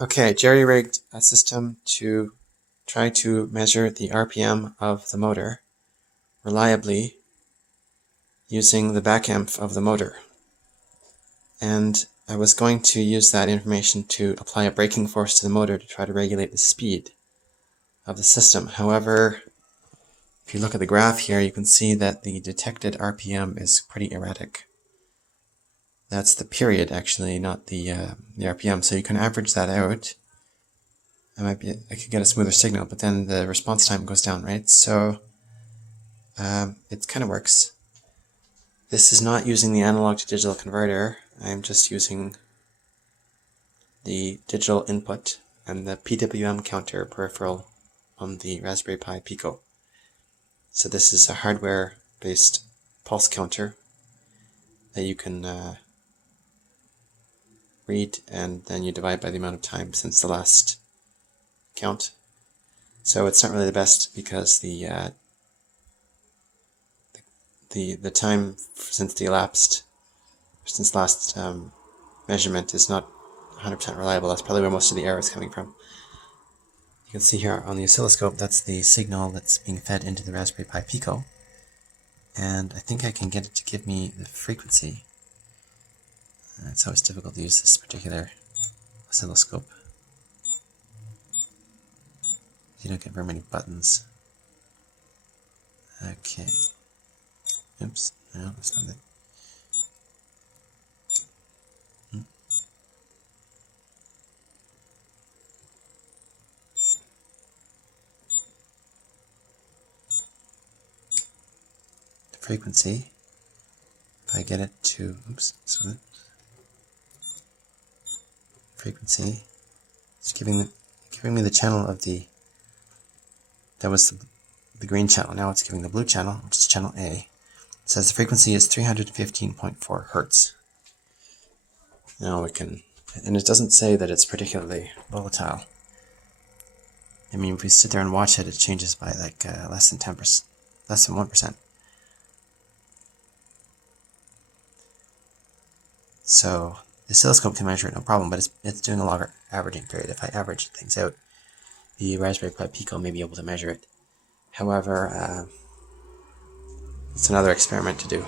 Okay, jerry-rigged a system to try to measure the RPM of the motor reliably using the back amp of the motor. And I was going to use that information to apply a braking force to the motor to try to regulate the speed of the system. However, if you look at the graph here, you can see that the detected RPM is pretty erratic. That's the period, actually, not the RPM. So you can average that out. I could get a smoother signal, but then the response time goes down, right? So it kind of works. This is not using the analog to digital converter. I'm just using the digital input and the PWM counter peripheral on the Raspberry Pi Pico. So this is a hardware-based pulse counter that you can read, and then you divide by the amount of time since the last count. So it's not really the best because the time since last measurement is not 100% reliable. That's probably where most of the error is coming from. You can see here on the oscilloscope, that's the signal that's being fed into the Raspberry Pi Pico. And I think I can get it to give me the frequency. It's always difficult to use this particular oscilloscope. You don't get very many buttons. Okay. Oops. No, that's not it. The frequency. If I get it to, oops, that's not it. Frequency. It's giving me the channel of that was the green channel. Now it's giving the blue channel, which is channel A. It says the frequency is 315.4 hertz. Now we can, and it doesn't say that it's particularly volatile. I mean, if we sit there and watch it, it changes by like less than 10%, less than 1%. So the oscilloscope can measure it, no problem, but it's doing a longer averaging period. If I average things out, the Raspberry Pi Pico may be able to measure it. However, it's another experiment to do.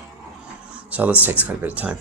So all this takes quite a bit of time.